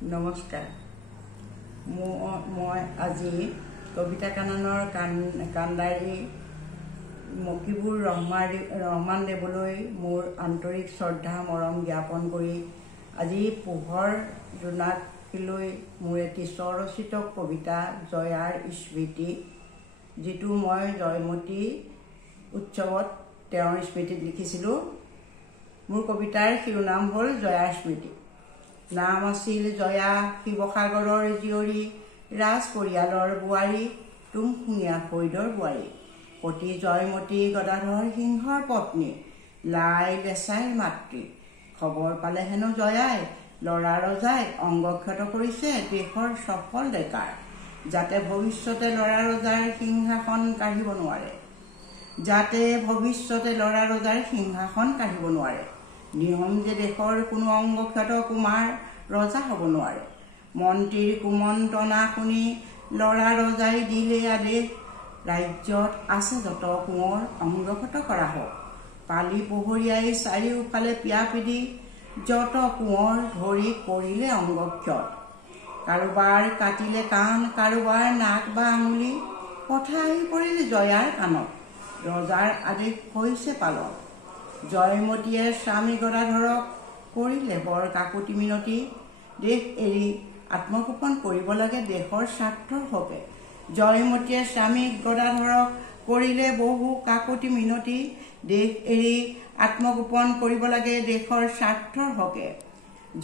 নমস্কাৰ। মই আজি কবিতা কাননৰ কান্দাৰী মকিবুৰ ৰহমান দেৱলৈ মোৰ আন্তৰিক শ্ৰদ্ধা মৰম জ্ঞাপন কৰি আজি পোহৰ জোনাকলৈ মোৰ এটি স্বৰচিত কবিতা জয়াৰ স্মৃতি, যিটো মই জয়মতী উৎসৱত তেওঁৰ স্মৃতিত লিখিছিলোঁ। মোৰ কবিতাৰ শিৰোনাম হ'ল জয়াৰ স্মৃতি। নাম আছিল জয়া, শিৱসাগৰৰ জীয়ৰী, ৰাজ পৰিয়ালৰ বোৱাৰী, তুংখুঙীয়া ফৈদৰ বোৱাৰী, সতী জয়মতী গদাধৰ সিংহৰ পত্নী, লাই লেচাইৰ মাতৃ। খবৰ পালে হেনো জয়াই ল'ৰা ৰজাই অংগক্ষত কৰিছে দেশৰ সফল ডেকাৰ, যাতে ভৱিষ্যতে ল'ৰা ৰজাৰ সিংহাসন কাঢ়িব নোৱাৰে। নিয়ম যে দেশৰ কোনো অংগক্ষত কুমাৰ ৰজা হ'ব নোৱাৰে। মন্ত্ৰীৰ কুমন্ত্ৰণা শুনি ল'ৰা ৰজাই দিলে আদেশ, ৰাজ্যত আছে যত কোঁৱৰ অংগক্ষত কৰা হওক। পালি পহৰীয়াই চাৰিওফালে পিয়াপিদি, যত কোঁৱৰ ধৰি কৰিলে অংগক্ষত। কাৰোবাৰ কাটিলে কাণ, কাৰোবাৰ নাক বা আঙুলি, কথা আহি পৰিল জয়াৰ কাণত, ৰজাৰ আদেশ হৈছে পালন। জয়মতীয়ে স্বামী গদাধৰক কৰিলে বৰ কাকুতি মিনতি, দেশ এৰি আত্মগোপন কৰিব লাগে দেশৰ স্বাৰ্থৰ হকে। জয়মতীয়ে স্বামী গদাধৰক কৰিলে বহু কাকুতি মিনতি, দেশ এৰি আত্মগোপন কৰিব লাগে দেশৰ স্বাৰ্থৰ হকে।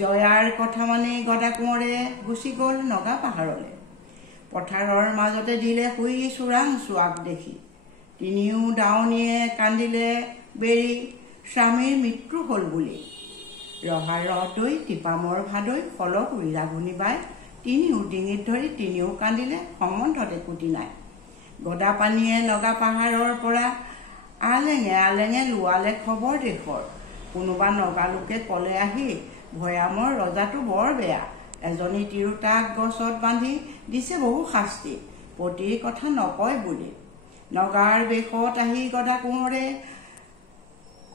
জয়াৰ কথা মানি গদা কোঁৱৰে গুচি গ'ল নগা পাহাৰলে, পথাৰৰ মাজতে দিলে শুই চোৰাং চোৱাক দেখি। তিনিও দাৱনীয়ে কান্দিলে বেৰি, স্বামীৰ মৃত্যু হ'ল বুলি। ৰহাৰ ৰহদৈ টিপামৰ ভাদৈ ফলক উৰিৰাঘুনি বাই, তিনিও ডিঙিত ধৰি তিনিও কান্দিলে সম্বন্ধতে কুটি নাই। গদা পানীয়ে নগা পাহাৰৰ পৰা আলেঙে আলেঙে লোৱালে খবৰ দেশৰ। কোনোবা নগা লোকে ক'লে আহি, ভৈয়ামৰ ৰজাটো বৰ বেয়া, এজনী তিৰোতাক গছত বান্ধি দিছে বহু শাস্তি, পতিৰ কথা নকয় বুলি। নগাৰ বেশত আহি গদা কোঁৱৰে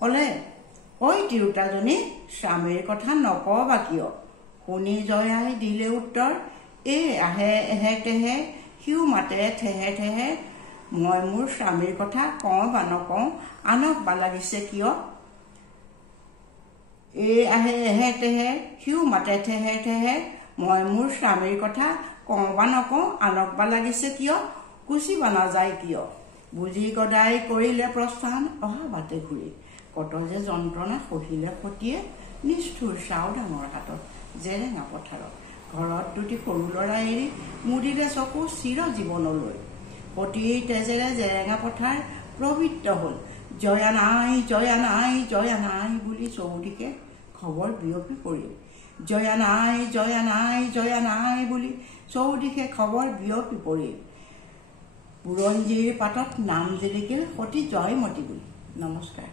ক'লে, ঐ তিৰোতাজনী, স্বামীৰ কথা নকবা কিয়? শুনি জয়াই দিলে উত্তৰ, আহে এহে তেহে, সিও মাতে থেহে থেহে, মই মোৰ স্বামীৰ কথা কওঁ বা নকওঁ, আনক বা লাগিছে কিয়? আহে এহে তেহে, সিও মাতে থেহে থেহে, মই মোৰ স্বামীৰ কথা কওঁ বা নকওঁ, আনক বা লাগিছে কিয়? কুচিবা নাযায় কিয়? বুজি গদাই কৰিলে প্ৰস্থান অহা বাটে ঘূৰি, কত যে যন্ত্ৰণা সহিলে সতীয়ে, নিষ্ঠুৰ চাও ডাঙৰ হাতত জেৰেঙা পথাৰত। ঘৰত দুটি সৰু ল'ৰা এৰি মুদিলে চকু চিৰ জীৱনলৈ, সতীৰ তেজেৰে জেৰেঙা পথাৰ পবিত্ৰ হ'ল। জয়া নাই জয়া নাই জয়া নাই বুলি চৌদিশে খবৰ বিয়পি পৰিল। জয়া নাই জয়া নাই জয়া নাই বুলি চৌদিশে খবৰ বিয়পি পৰিল। বুৰঞ্জীৰ পাতত নাম জিলিকিল সতী জয়মতী বুলি। নমস্কাৰ।